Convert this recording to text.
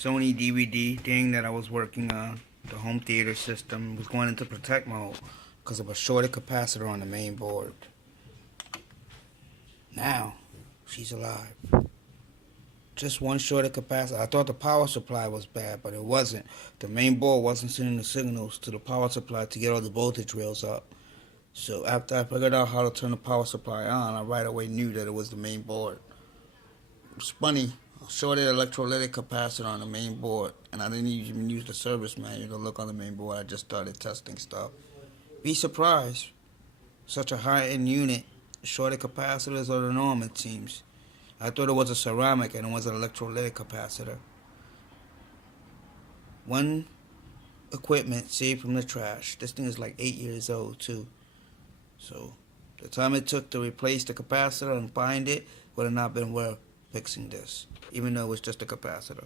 Sony DVD thing that I was working on. The home theater system was going into protect mode because of a shorted capacitor on the main board. Now, she's alive. Just one shorted capacitor. I thought the power supply was bad, but it wasn't. The main board wasn't sending the signals to the power supply to get all the voltage rails up. So after I figured out how to turn the power supply on, I right away knew that it was the main board. It's funny, a shorted electrolytic capacitor on the main board, and I didn't even use the service manual to look on the main board. I just started testing stuff. Be surprised. Such a high-end unit. Shorted capacitors are the norm, it seems. I thought it was a ceramic and it was an electrolytic capacitor. One equipment saved from the trash. This thing is like 8 years old too. So the time it took to replace the capacitor and find it would have not been worth fixing this, even though it was just a capacitor.